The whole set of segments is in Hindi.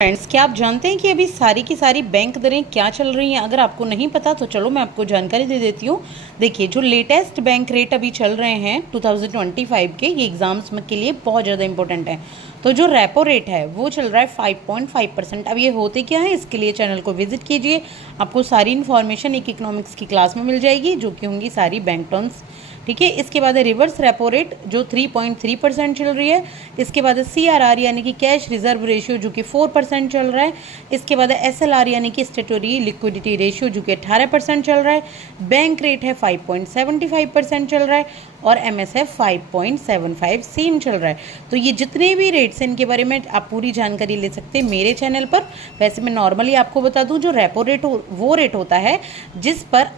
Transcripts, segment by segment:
फ्रेंड्स, क्या आप जानते हैं कि अभी सारी की सारी बैंक दरें क्या चल रही हैं? अगर आपको नहीं पता तो चलो मैं आपको जानकारी दे देती हूँ। देखिए, जो लेटेस्ट बैंक रेट अभी चल रहे हैं 2025 के, ये एग्जाम्स के लिए बहुत ज़्यादा इंपॉर्टेंट है। तो जो रेपो रेट है वो चल रहा है 5.5%। अब ये होते क्या है, इसके लिए चैनल को विजिट कीजिए। आपको सारी इन्फॉर्मेशन एक इकोनॉमिक्स की क्लास में मिल जाएगी, जो कि होंगी सारी बैंक टर्म्स। ठीक है, इसके बाद है रिवर्स रेपो रेट जो 3.3% चल रही है। इसके बाद है CRR यानी कि कैश रिजर्व रेशियो जो कि 4% चल रहा है। इसके बाद है SLR यानी कि स्टेटोरी लिक्विडिटी रेशियो जो कि 18% चल रहा है। बैंक रेट है 5.75% चल रहा है और MSF 5.75 सेम चल रहा है। तो ये जितने भी रेट्स हैं इनके बारे में आप पूरी जानकारी ले सकते हैं मेरे चैनल पर। वैसे मैं नॉर्मली आपको बता दूं, जो रेपो रेट वो रेट होता है जिस पर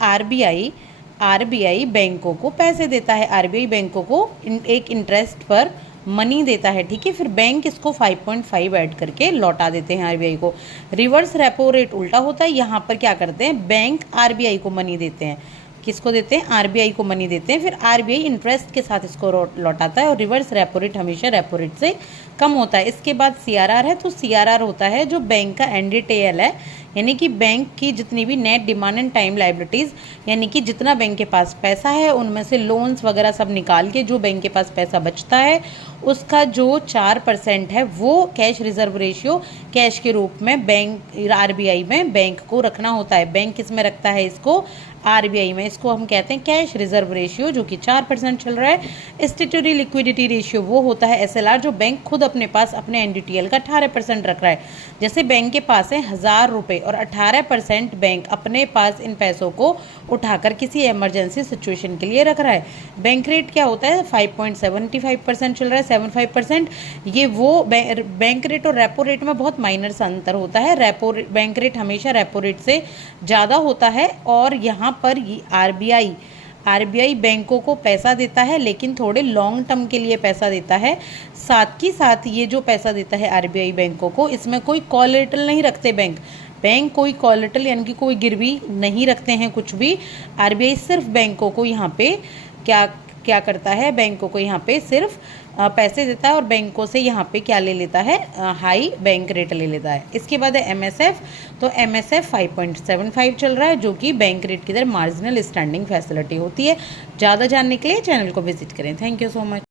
आरबीआई बैंकों को पैसे देता है। आरबीआई बैंकों को एक इंटरेस्ट पर मनी देता है। ठीक है, फिर बैंक इसको 5.5 ऐड करके लौटा देते हैं आरबीआई को। रिवर्स रेपो रेट उल्टा होता है। यहाँ पर क्या करते हैं, बैंक आरबीआई को मनी देते हैं। किसको देते हैं? आरबीआई को मनी देते हैं, फिर आरबीआई इंटरेस्ट के साथ इसको लौटाता है। और रिवर्स रेपो रेट हमेशा रेपो रेट से कम होता है। इसके बाद CRR है, तो CRR होता है जो बैंक का NDTL है, यानी कि बैंक की जितनी भी net demand and time liabilities, यानी कि जितना बैंक के पास पैसा है उनमें से लोन्स वगैरह सब निकाल के जो बैंक के पास पैसा बचता है उसका जो 4% है वो कैश रिजर्व रेशियो कैश के रूप में बैंक आरबीआई में बैंक को रखना होता है। बैंक किस में रखता है इसको? आरबीआई में। इसको हम कहते हैं कैश रिजर्व रेशियो जो कि 4% चल रहा है। स्टेटरी लिक्विडिटी रेशियो वो होता है SLR, जो बैंक खुद अपने पास अपने NDTL का 18% रख रहा है। जैसे बैंक के पास है 1000 रुपये और 18% बैंक अपने पास इन पैसों को उठाकर किसी इमरजेंसी सिचुएशन के लिए रख रहा है। बैंक रेट क्या होता है? 5.75% चल रहा है, 75%। ये वो बैंक रेट और रेपो रेट में बहुत माइनर सा अंतर होता है। बैंक रेट हमेशा रेपो रेट से ज़्यादा होता है और यहाँ पर आरबीआई बैंकों को पैसा देता है, लेकिन थोड़े लॉन्ग टर्म के लिए पैसा देता है। साथ ही साथ ये जो पैसा देता है आरबीआई बैंकों को, इसमें कोई कोलेटरल नहीं रखते बैंक कोई कोलेटरल यानी कि कोई गिरवी नहीं रखते हैं कुछ भी। आरबीआई सिर्फ बैंकों को यहाँ पे क्या करता है, बैंकों को यहाँ पे सिर्फ पैसे देता है और बैंकों से यहाँ पे क्या ले लेता है? हाई बैंक रेट ले लेता है। इसके बाद है MSF, तो MSF 5.75 चल रहा है, जो कि बैंक रेट की तरह मार्जिनल स्टैंडिंग फैसिलिटी होती है। ज़्यादा जानने के लिए चैनल को विजिट करें। Thank you so much.